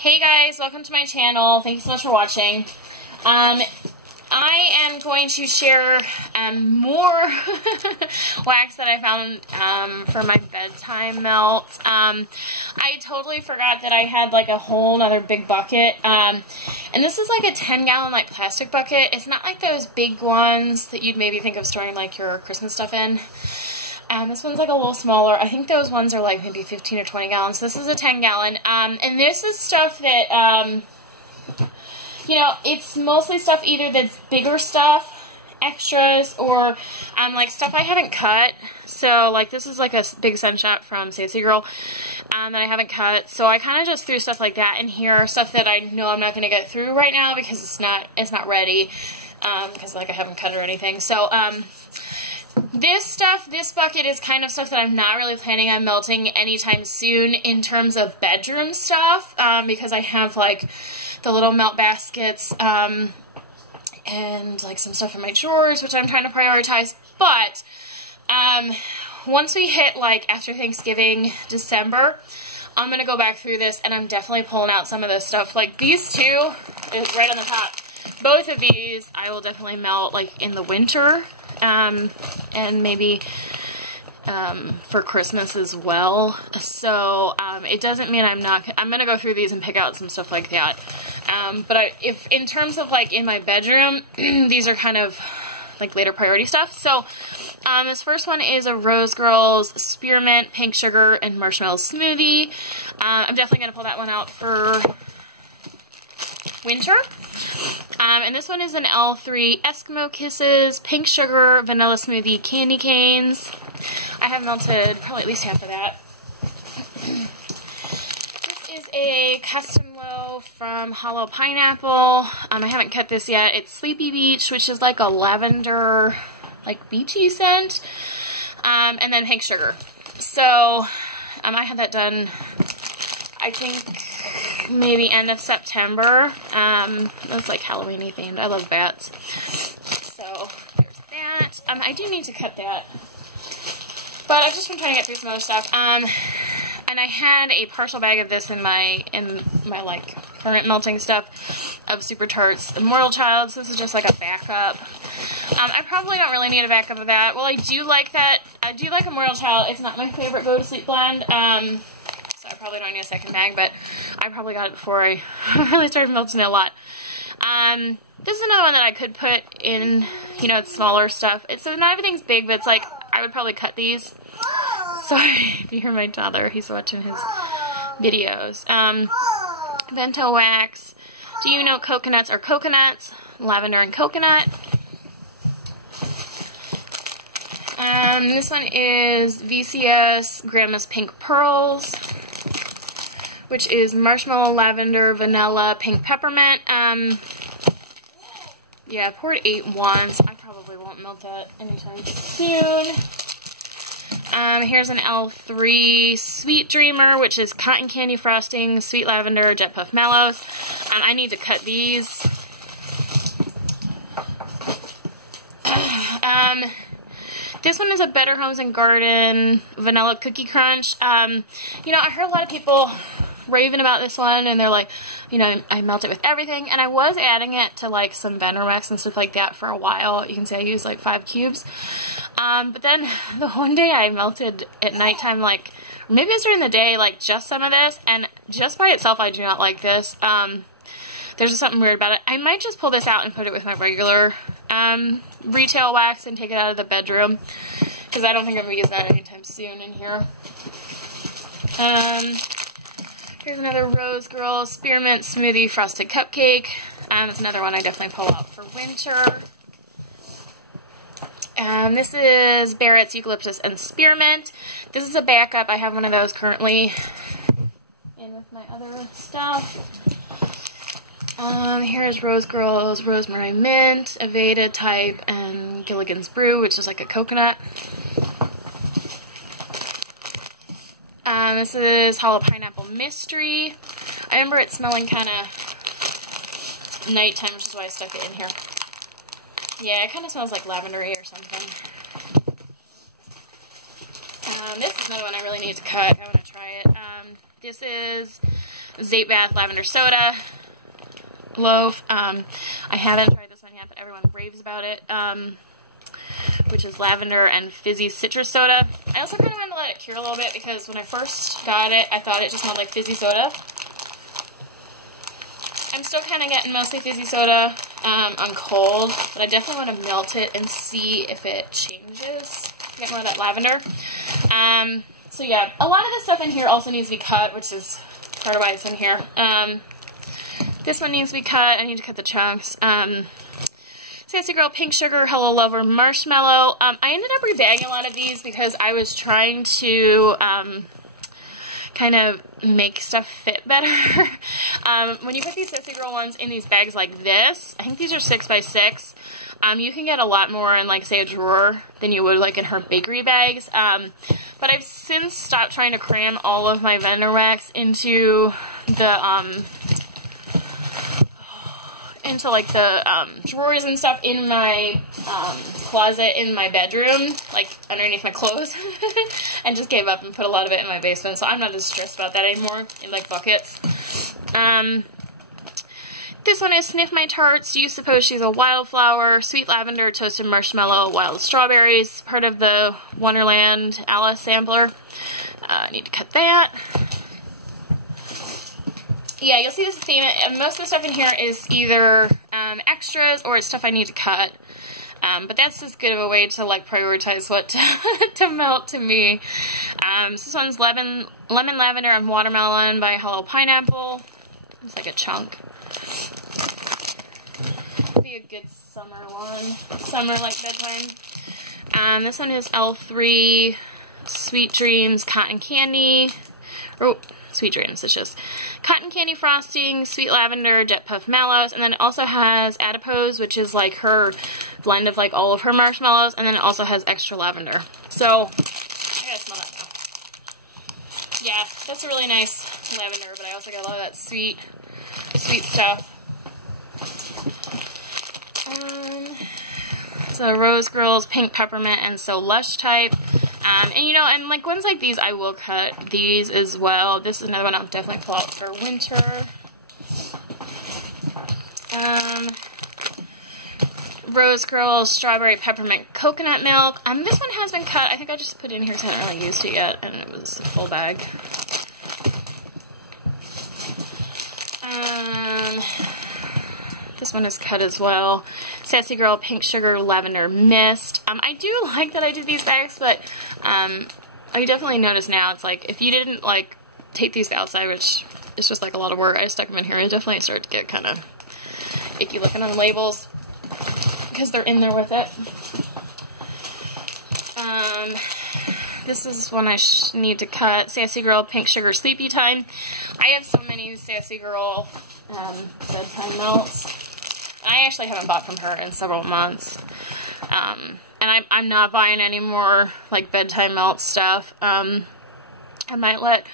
Hey guys, welcome to my channel. Thank you so much for watching. I am going to share more wax that I found for my bedtime melt. I totally forgot that I had like a whole nother big bucket. And this is like a 10-gallon like plastic bucket. It's not like those big ones that you'd maybe think of storing like your Christmas stuff in. This one's like a little smaller. I think those ones are like maybe 15 or 20 gallons. This is a 10-gallon. And this is stuff that, you know, it's mostly stuff either that's bigger stuff, extras, or like stuff I haven't cut. So like this is like a big sunshot from Sassy Girl that I haven't cut. So I kind of just threw stuff like that in here, stuff that I know I'm not going to get through right now because it's not ready, because like I haven't cut or anything. So this bucket is kind of stuff that I'm not really planning on melting anytime soon in terms of bedroom stuff, because I have like the little melt baskets, and like some stuff in my drawers, which I'm trying to prioritize. But once we hit like after Thanksgiving, December, I'm going to go back through this and I'm definitely pulling out some of this stuff. Like these two is right on the top. Both of these I will definitely melt like in the winter, and maybe for Christmas as well. So it doesn't mean I'm going to go through these and pick out some stuff like that. But if in terms of like in my bedroom, these are kind of like later priority stuff. So this first one is a Rose Girls Spearmint Pink Sugar and Marshmallow Smoothie. I'm definitely going to pull that one out for winter. And this one is an L3 Eskimo Kisses Pink Sugar Vanilla Smoothie Candy Canes. I have melted probably at least half of that. This is a custom loaf from Hollow Pineapple. I haven't cut this yet. It's Sleepy Beach, which is like a lavender, like beachy scent. And then Pink Sugar. So I had that done, I think, maybe end of September. That's like Halloween-y themed. I love bats. So there's that. I do need to cut that. But I've just been trying to get through some other stuff. And I had a partial bag of this in my like current melting stuff of Super Tarts Immortal Child. So this is just like a backup. I probably don't really need a backup of that. Well, I do like that. I do like Immortal Child. It's not my favorite go-to-sleep blend. So I probably don't need a second bag, but I probably got it before I really started melting it a lot. This is another one that I could put in, you know, it's smaller stuff. So not everything's big, but it's like, I would probably cut these. Sorry if you hear my toddler, he's watching his videos. Bento Wax. Do you know coconuts are coconuts? Lavender and coconut. This one is VCS Grandma's Pink Pearls, which is marshmallow, lavender, vanilla, pink peppermint. Yeah, I poured 8 once. I probably won't melt that anytime soon. Here's an L3 Sweet Dreamer, which is cotton candy frosting, sweet lavender, jet puff mallows. I need to cut these. This one is a Better Homes and Garden Vanilla Cookie Crunch. You know, I heard a lot of people raving about this one, and they're like, you know, I melt it with everything, and I was adding it to like some Vendor wax and stuff like that for a while. You can see I used like 5 cubes. But then the one day I melted at nighttime, like maybe it was during the day, like just some of this, and just by itself I do not like this. There's just something weird about it. I might just pull this out and put it with my regular retail wax and take it out of the bedroom, because I don't think I'm going to use that anytime soon in here. Here's another Rose Girls Spearmint Smoothie Frosted Cupcake. It's another one I definitely pull out for winter. This is Barrett's Eucalyptus and Spearmint. This is a backup. I have one of those currently in with my other stuff. Here's Rose Girls Rosemary Mint, Aveda Type, and Gilligan's Brew, which is like a coconut. This is Hollow Pineapple Mystery. I remember it smelling kind of nighttime, which is why I stuck it in here. Yeah, it kind of smells like lavendery or something. This is another one I really need to cut. I want to try it. This is Zape Bath Lavender Soda loaf. I haven't tried this one yet, but everyone raves about it, which is lavender and fizzy citrus soda. I also kind of wanted to let it cure a little bit because when I first got it, I thought it just smelled like fizzy soda. I'm still kind of getting mostly fizzy soda on cold, but I definitely want to melt it and see if it changes. Get more of that lavender. So yeah, a lot of the stuff in here also needs to be cut, which is part of why it's in here. This one needs to be cut. I need to cut the chunks. Sassy Girl Pink Sugar Hello Lover Marshmallow. I ended up rebagging a lot of these because I was trying to kind of make stuff fit better. When you put these Sassy Girl ones in these bags like this, I think these are 6x6, you can get a lot more in, like, say, a drawer than you would, like, in her bakery bags. But I've since stopped trying to cram all of my vendor wax into the, drawers and stuff in my closet in my bedroom, like underneath my clothes, and just gave up and put a lot of it in my basement, so I'm not as stressed about that anymore, in like buckets. This one is Sniff My Tarts, You Suppose She's a Wildflower, Sweet Lavender, Toasted Marshmallow, Wild Strawberries, part of the Wonderland Alice sampler. I need to cut that. Yeah, you'll see this theme. Most of the stuff in here is either extras or it's stuff I need to cut. But that's just good of a way to, like, prioritize what to melt to me. So this one's Lemon Lavender and Watermelon by Hello Pineapple. It's like a chunk. Be a good summer one. Summer, like, bedtime. This one is L3 Sweet Dreams Cotton Candy. Oh, Sweet Dreams. It's just cotton candy frosting, sweet lavender, jet puff mallows, and then it also has adipose, which is like her blend of like all of her marshmallows, and then it also has extra lavender. So, I gotta smell that now. Yeah, that's a really nice lavender, but I also got a lot of that sweet stuff. So Rose Girls, Pink Peppermint, and So Lush type. And you know, and like ones like these, I will cut these as well. This is another one I'll definitely pull out for winter. Rose Girls, Strawberry Peppermint Coconut Milk. This one has been cut. I think I just put it in here because I haven't really used it yet, and it was a full bag. This one is cut as well. Sassy Girl Pink Sugar Lavender Mist. I do like that I did these bags, but I definitely notice now it's like if you didn't like take these outside, which is just like a lot of work, I stuck them in here. I definitely start to get kind of icky looking on labels because they're in there with it. This is one I need to cut. Sassy Girl Pink Sugar Sleepy Time. I have so many Sassy Girl bedtime melts. I actually haven't bought from her in several months. And I'm not buying any more like bedtime melt stuff. I might let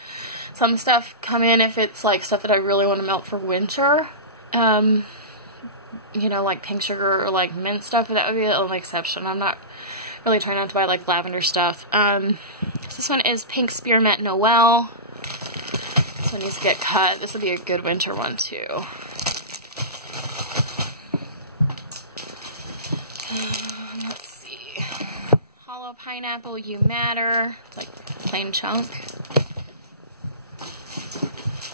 some stuff come in if it's like stuff that I really want to melt for winter. You know, like pink sugar or like mint stuff, but that would be the only exception. I'm not really trying not to buy like lavender stuff. This one is Pink Spearmint Noel. This one needs to get cut. This will be a good winter one too. Let's see. Hollow Pineapple, You Matter. It's like plain chunk.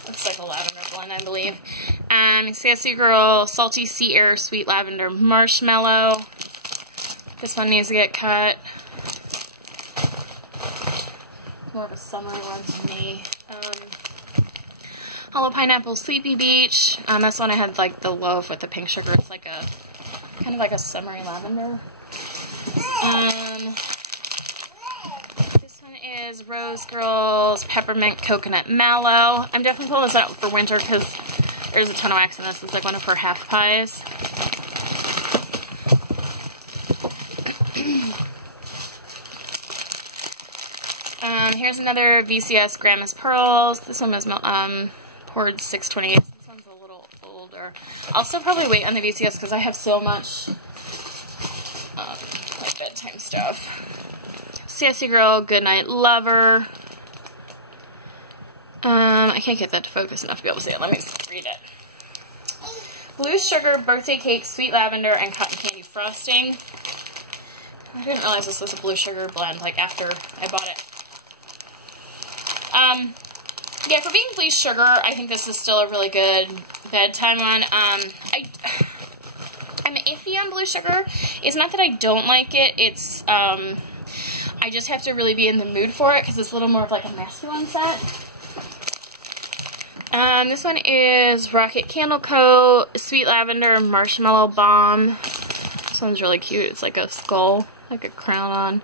Looks like a lavender blend, I believe. Sassy Girl, Salty Sea Air, Sweet Lavender Marshmallow. This one needs to get cut. More of a summery one to me. Hollow Pineapple, Sleepy Beach. This one I had like the loaf with the pink sugar. It's like a kind of like a summery lavender. This one is Rose Girls Peppermint Coconut Mallow. I'm definitely pulling this out for winter because there's a ton of wax in this. It's like one of her half pies. Here's another VCS Grandma's Pearls. This one was poured 628. This one's a little older. I'll still probably wait on the VCS because I have so much like bedtime stuff. Sassy Girl, Goodnight Lover. I can't get that to focus enough to be able to see it. Let me read it. Blue sugar, birthday cake, sweet lavender, and cotton candy frosting. I didn't realize this was a blue sugar blend, like, after I bought it. Yeah, for being blue sugar, I think this is still a really good bedtime one. I'm iffy on blue sugar. It's not that I don't like it, it's, I just have to really be in the mood for it, because it's a little more of like a masculine scent. This one is Rocket Candle Coat, Sweet Lavender, Marshmallow Balm. This one's really cute. It's like a skull, like a crown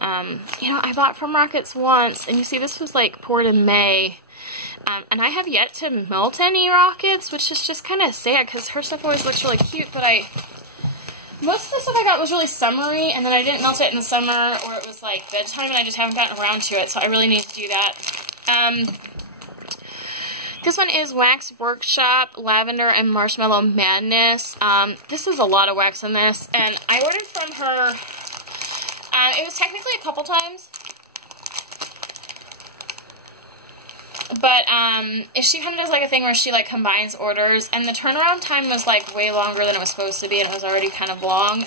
on. You know, I bought from Rockets once, and you see this was like poured in May. And I have yet to melt any Rockets, which is just kind of sad, because her stuff always looks really cute, but most of the stuff I got was really summery, and then I didn't melt it in the summer, or it was like bedtime, and I just haven't gotten around to it, so I really need to do that. This one is Wax Workshop, Lavender and Marshmallow Madness. This is a lot of wax in this, and I ordered from her, it was technically a couple times, but she kind of does like a thing where she like combines orders, and the turnaround time was like way longer than it was supposed to be, and it was already kind of long.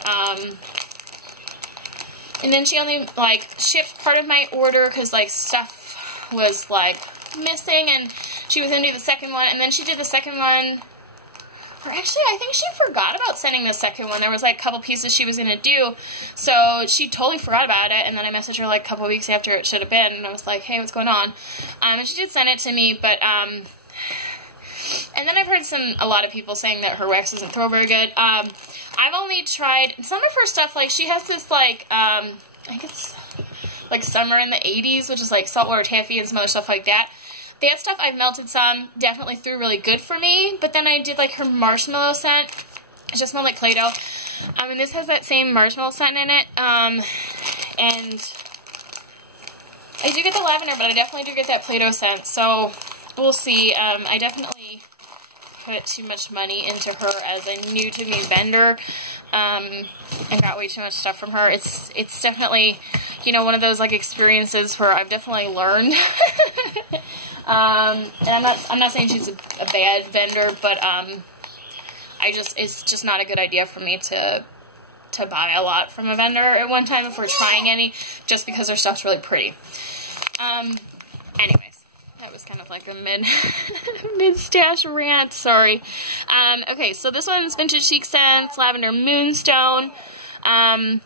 And then she only like shipped part of my order because like stuff was like missing, and she was going to do the second one, and then she did the second one, or actually I think she forgot about sending the second one. There was like a couple pieces she was going to do, so she totally forgot about it, and then I messaged her like a couple weeks after it should have been, and I was like, hey, what's going on? And she did send it to me, but and then I've heard a lot of people saying that her wax doesn't throw very good. I've only tried some of her stuff, like she has this like, I think it's like Summer in the 80s, which is like saltwater taffy and some other stuff like that. That stuff I've melted some, definitely threw really good for me, but then I did like her marshmallow scent. It just smelled like Play-Doh. And this has that same marshmallow scent in it. And I do get the lavender, but I definitely do get that Play-Doh scent, so we'll see. I definitely put too much money into her as a new-to-me vendor, and got way too much stuff from her. It's definitely, you know, one of those like experiences where I've definitely learned. And I'm not saying she's a bad vendor, but it's just not a good idea for me to buy a lot from a vendor at one time if we're trying any, just because their stuff's really pretty. Anyways, that was kind of like a mid-stash rant, sorry. Okay, so this one's Vintage Chic Scents, Lavender Moonstone. I'll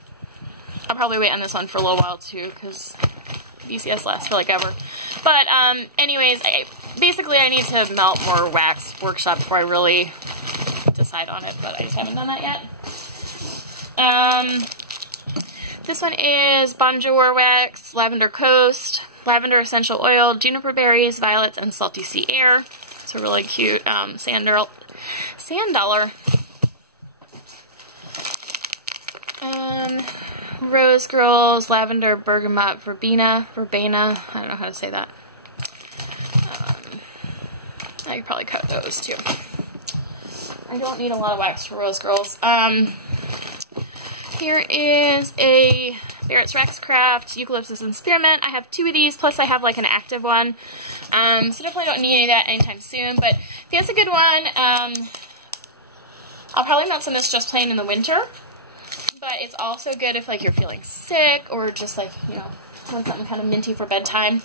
probably wait on this one for a little while too, because VCS lasts for like ever. But anyways, basically I need to melt more Wax Workshop before I really decide on it, but I just haven't done that yet. This one is Bonjour Wax, Lavender Coast, Lavender Essential Oil, Juniper Berries, Violets, and Salty Sea Air. It's a really cute sand dollar. Rose Girls, Lavender, Bergamot, Verbena, I don't know how to say that. I could probably cut those too. I don't need a lot of wax for Rose Girls. Here is a Barrett's Waxcraft Eucalyptus and Spearmint. I have 2 of these, plus I have like an active one. So definitely don't need any of that anytime soon, but that's a good one. I'll probably melt some of this just plain in the winter. But it's also good if, like, you're feeling sick or just, like, you know, want something kind of minty for bedtime.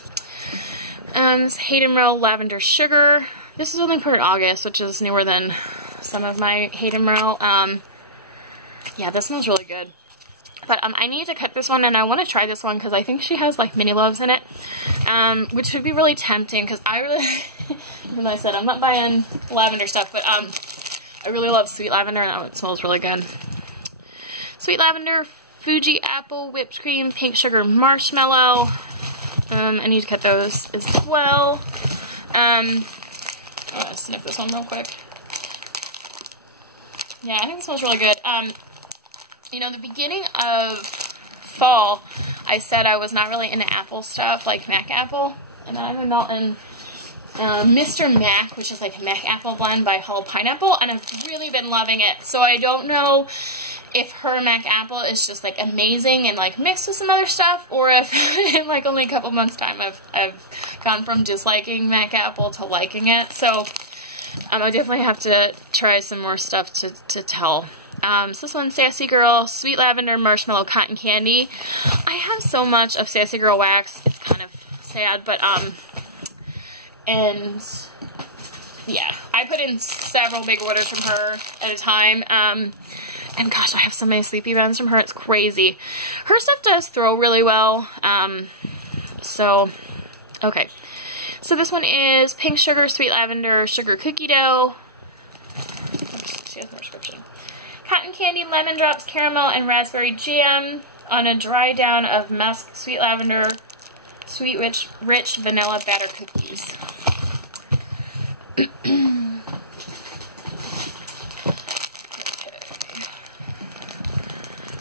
Hayden Row Lavender Sugar. This is only poured in August, which is newer than some of my Hayden Row. Yeah, this smells really good. But I need to cut this one, and I want to try this one because I think she has, like, mini loves in it. Which would be really tempting because I really, as I said, I'm not buying lavender stuff, but I really love Sweet Lavender, and it smells really good. Sweet Lavender, Fuji Apple, Whipped Cream, Pink Sugar, Marshmallow. I need to cut those as well. I'm going to sniff this one real quick. Yeah, I think it smells really good. You know, the beginning of fall, I said I was not really into apple stuff, like Mac Apple. And then I've been melting Mr. Mac, which is like a Mac Apple blend by Hollow Pineapple, and I've really been loving it. So I don't know if her Mac Apple is just like amazing and like mixed with some other stuff, or if in like only a couple months time I've gone from disliking Mac Apple to liking it. So I definitely have to try some more stuff to tell. So this one's Sassy Girl Sweet Lavender Marshmallow Cotton Candy. I have so much of Sassy Girl wax, it's kind of sad, but and yeah, I put in several big orders from her at a time. And gosh, I have so many sleepy buns from her, it's crazy. Her stuff does throw really well. So, okay. So this one is Pink Sugar Sweet Lavender Sugar Cookie Dough. She has more description. Cotton Candy Lemon Drops Caramel and Raspberry Jam on a dry down of musk sweet lavender sweet rich vanilla batter cookies.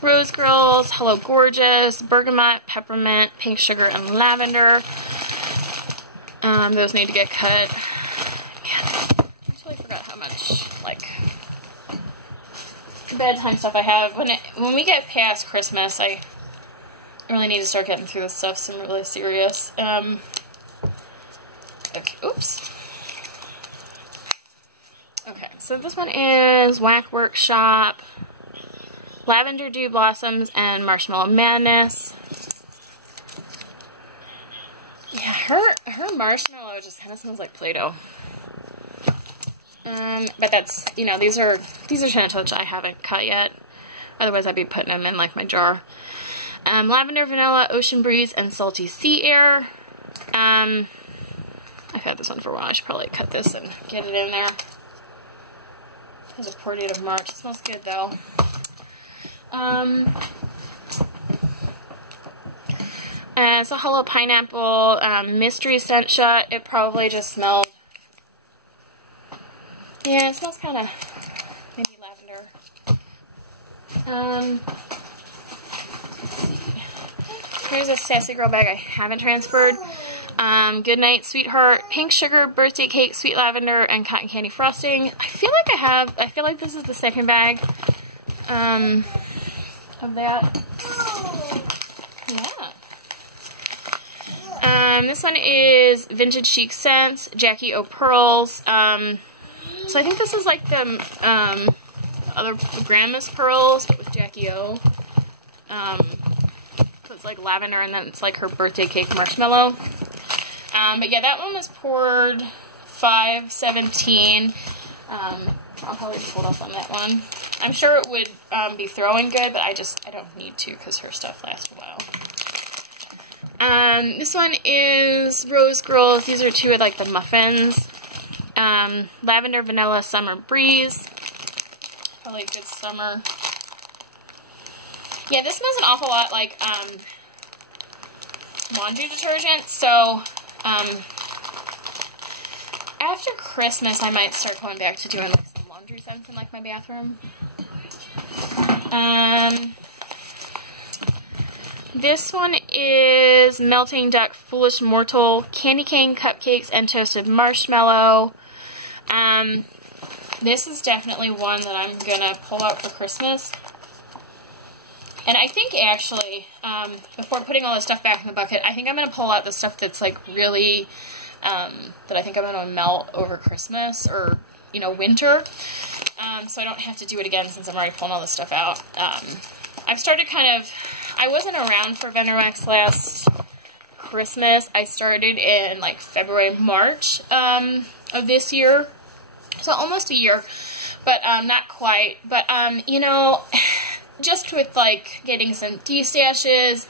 Rose Girls, Hello Gorgeous, Bergamot, Peppermint, Pink Sugar, and Lavender. Those need to get cut. Man, I totally forgot how much, like, bedtime stuff I have. When we get past Christmas, I really need to start getting through this stuff, so I'm really serious. Okay, oops. Okay, so this one is Whack Workshop, Lavender Dew Blossoms, and Marshmallow Madness. Yeah, her marshmallow just kind of smells like Play-Doh. But that's, you know, these are Chantel which I haven't cut yet. Otherwise I'd be putting them in like my jar. Lavender, Vanilla, Ocean Breeze, and Salty Sea Air. I've had this one for a while. I should probably cut this and get it in there. It has a pour date of March. It smells good though. It's a Hello Pineapple Mystery Scent Shot. It probably just smelled, yeah, it smells kind of maybe lavender. Let's see. Here's a Sassy Girl bag I haven't transferred. Goodnight Sweetheart, Pink Sugar, Birthday Cake, Sweet Lavender, and Cotton Candy Frosting. I feel like this is the second bag of that. Yeah. This one is Vintage Chic Scents, Jackie O Pearls. So I think this is like the other Grandma's Pearls, but with Jackie O. So it's like lavender, and then it's like her birthday cake marshmallow. But yeah, that one was poured $5.17. I'll probably just hold off on that one. I'm sure it would be throwing good, but I don't need to because her stuff lasts a while. This one is Rose Girls. These are two of like the muffins. Lavender, Vanilla, Summer Breeze. Probably a good summer. Yeah, this smells an awful lot like laundry detergent, so after Christmas I might start going back to doing like some laundry scents in like my bathroom. This one is Melting Duck Foolish Mortal, Candy Cane Cupcakes, and Toasted Marshmallow. This is definitely one that I'm gonna pull out for Christmas. And I think actually, before putting all this stuff back in the bucket, I think I'm going to pull out the stuff that's like really, that I think I'm going to melt over Christmas or, you know, winter. So I don't have to do it again since I'm already pulling all this stuff out. I've started I wasn't around for Venerax last Christmas. I started in like February, March of this year. So almost a year, but not quite. But, you know, just with like getting some D-stashes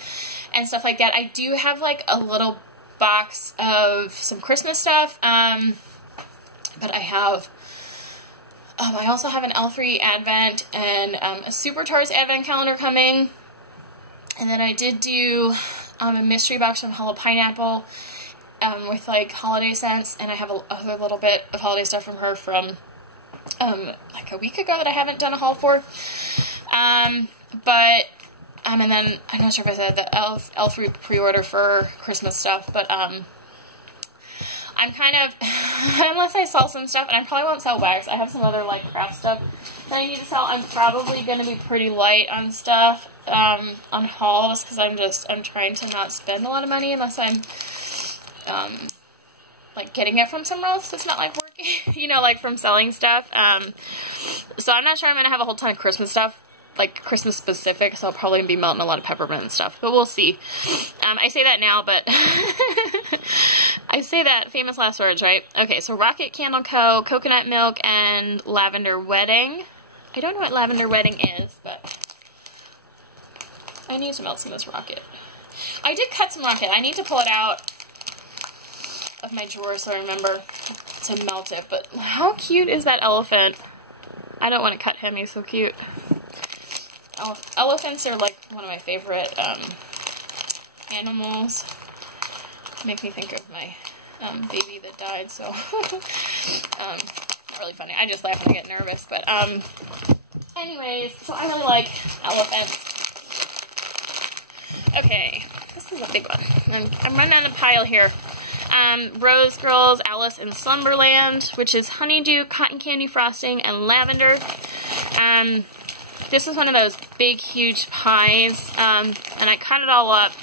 and stuff like that, I do have like a little box of some Christmas stuff. But I have, I also have an L3 Advent and a Super Tars Advent calendar coming. And then I did do a mystery box from Hello Pineapple with like holiday scents, and I have a little bit of holiday stuff from her from like a week ago that I haven't done a haul for. And then I'm not sure if I said the L3 pre-order for Christmas stuff, but I'm kind of, unless I sell some stuff, and I probably won't sell wax. I have some other like craft stuff that I need to sell. I'm probably going to be pretty light on stuff, on hauls, because I'm trying to not spend a lot of money unless I'm, like getting it from somewhere else. It's not like working, you know, like from selling stuff. So I'm not sure I'm going to have a whole ton of Christmas stuff, like Christmas specific, so I'll probably be melting a lot of peppermint and stuff, but we'll see. I say that now, but I say that, famous last words, right? Okay, so Rocket Candle Co., Coconut Milk, and Lavender Wedding. I don't know what Lavender Wedding is, but I need to melt some of this Rocket. I did cut some Rocket. I need to pull it out of my drawer so I remember to melt it, but how cute is that elephant? I don't want to cut him, he's so cute. Elephants are like one of my favorite animals. Make me think of my baby that died, so not really funny. I just laugh when I get nervous, but anyways, so I really like elephants. Okay, this is a big one. I'm running on a pile here. Rose Girls, Alice in Slumberland, which is honeydew, cotton candy frosting, and lavender. This is one of those big, huge pies, and I cut it all up.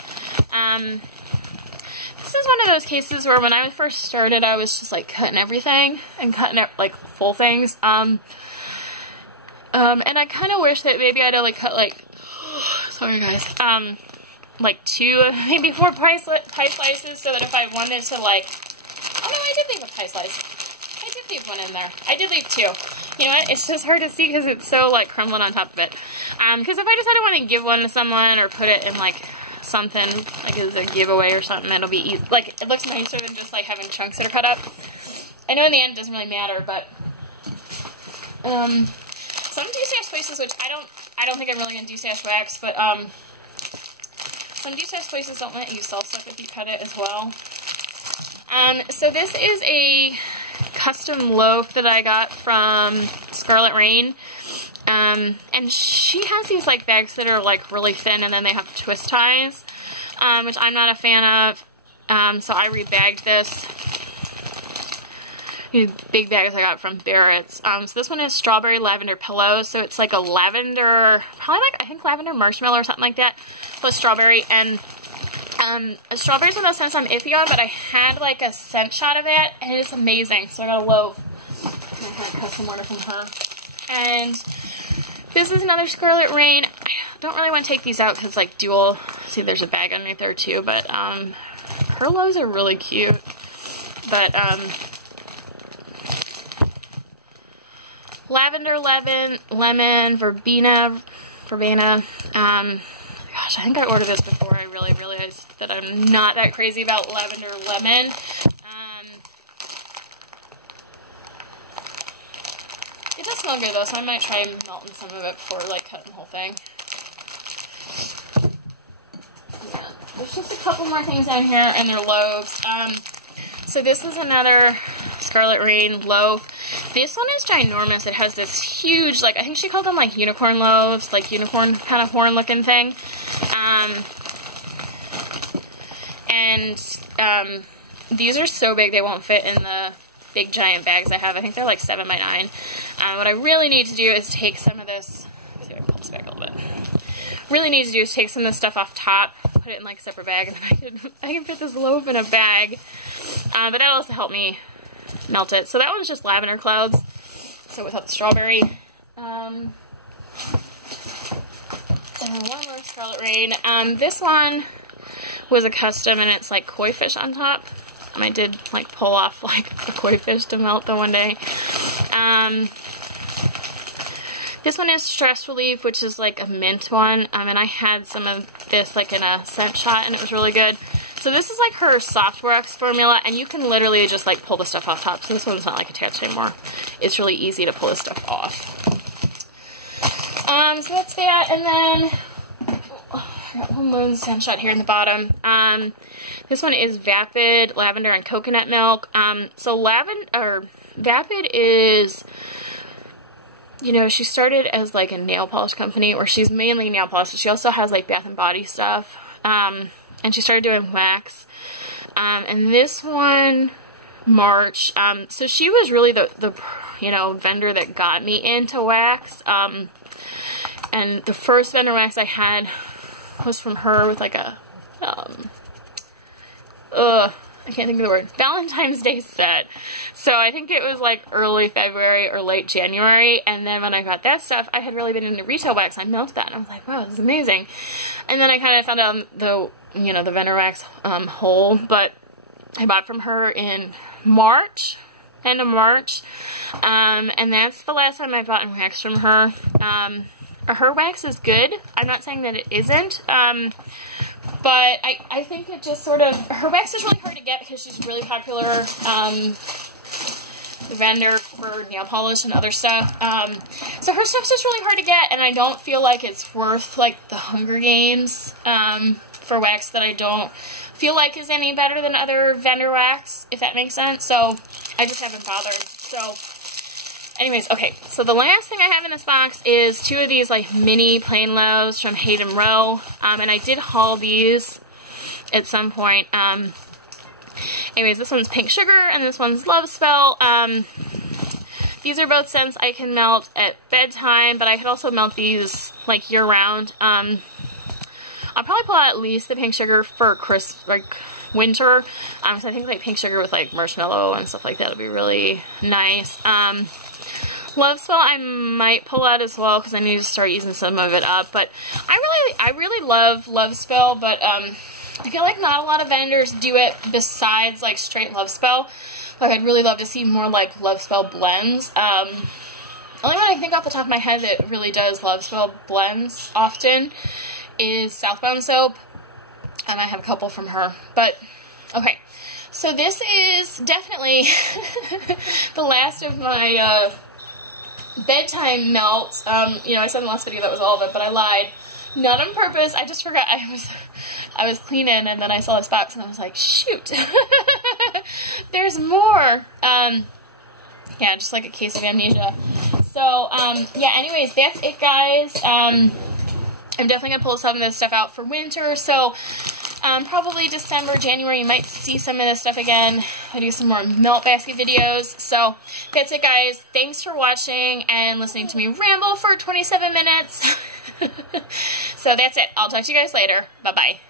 This is one of those cases where when I first started, I was just like cutting everything and cutting up like full things. And I kind of wish that maybe I'd only cut like, sorry guys, like 2, maybe 4 pie slices, so that if I wanted to like, oh no, I did leave a pie slice. I did leave one in there. I did leave 2. You know what? It's just hard to see because it's so like crumbling on top of it. Because if I decided I want to give one to someone or put it in like something like as a giveaway or something, it'll be easy. Like it looks nicer than just like having chunks that are cut up. I know in the end it doesn't really matter, but some do-stash places, which I don't think I'm really gonna do-stash wax, but some do-stash places don't let you self-suck if you cut it as well. So this is a custom loaf that I got from Scarlet Rain. And she has these like bags that are like really thin and then they have twist ties, which I'm not a fan of. So I rebagged this. These big bags I got from Barrett's. So this one is strawberry lavender pillows. So it's like a lavender, probably like, I think lavender marshmallow or something like that, plus strawberry. And strawberries are those scents I'm iffy on, but I had like a scent shot of that, and it's amazing. So I got a loaf. I have a custom order from her. And this is another Scarlet Rain. I don't really want to take these out because it's like dual. See, there's a bag underneath there too, but her loaves are really cute. But lavender, lemon, verbena. Gosh, I think I ordered this before I really realized that I'm not that crazy about lavender lemon. It does smell good though, so I might try melting some of it before like cutting the whole thing. Yeah. There's just a couple more things down here, and they're loaves. So this is another Scarlet Rain loaf. This one is ginormous. It has this huge, like, I think she called them like unicorn loaves, like unicorn kind of horn looking thing. These are so big they won't fit in the big giant bags I have. I think they're like 7 by 9. What I really need to do is take some of this, let's see if I can pull this back a little bit. Really need to do is take some of this stuff off top, put it in like a separate bag, and then I can fit this loaf in a bag. But that'll also help me melt it. So that one's just lavender clouds, so without the strawberry. One more Scarlet Rain. This one was a custom, and it's like koi fish on top. I did like pull off like a koi fish to melt the one day. This one is Stress Relief, which is like a mint one, and I had some of this like in a scent shot, and it was really good. So this is like her soft wax formula, and you can literally just like pull the stuff off top. So this one's not like attached anymore. It's really easy to pull this stuff off. So that's that, and then I got one more scent shot here in the bottom. This one is Vapid Lavender and Coconut Milk. So Vapid is, you know, she started as like a nail polish company, or she's mainly nail polish. She also has like Bath and Body stuff. And she started doing wax. And this one March. So she was really the you know, vendor that got me into wax. And the first vendor wax I had was from her with like a, I can't think of the word, Valentine's Day set. So I think it was like early February or late January, and then when I got that stuff, I had really been into retail wax. I melted that, and I was like, wow, this is amazing. And then I kind of found out the, you know, the vendor wax hole, but I bought from her in March, end of March, and that's the last time I've gotten wax from her. Her wax is good. I'm not saying that it isn't, but I think it just sort of, her wax is really hard to get because she's a really popular vendor for nail polish and other stuff. So her stuff's just really hard to get, and I don't feel like it's worth like the Hunger Games for wax that I don't feel like is any better than other vendor wax, if that makes sense. So I just haven't bothered. So anyways, okay, so the last thing I have in this box is 2 of these like mini plain loaves from Hayden Rowe, and I did haul these at some point. Anyways, this one's Pink Sugar and this one's Love Spell. These are both scents I can melt at bedtime, but I could also melt these like year round. I'll probably pull out at least the Pink Sugar for winter. So I think like Pink Sugar with like marshmallow and stuff like that would be really nice. Love Spell I might pull out as well because I need to start using some of it up. But I really love Love Spell, but I feel like not a lot of vendors do it besides like straight Love Spell. Like I'd really love to see more like Love Spell blends. Only one I think off the top of my head that really does Love Spell blends often is Southbound Soap. And I have a couple from her. But, okay. So this is definitely the last of my bedtime melts. You know, I said in the last video that was all of it, but I lied. Not on purpose. I just forgot. I was cleaning, and then I saw this box, and I was like, shoot. There's more. Yeah, just like a case of amnesia. So, yeah, anyways, that's it, guys. I'm definitely going to pull some of this stuff out for winter, so probably December, January, you might see some of this stuff again. I do some more melt basket videos. So that's it, guys. Thanks for watching and listening to me ramble for 27 minutes. So that's it. I'll talk to you guys later. Bye-bye.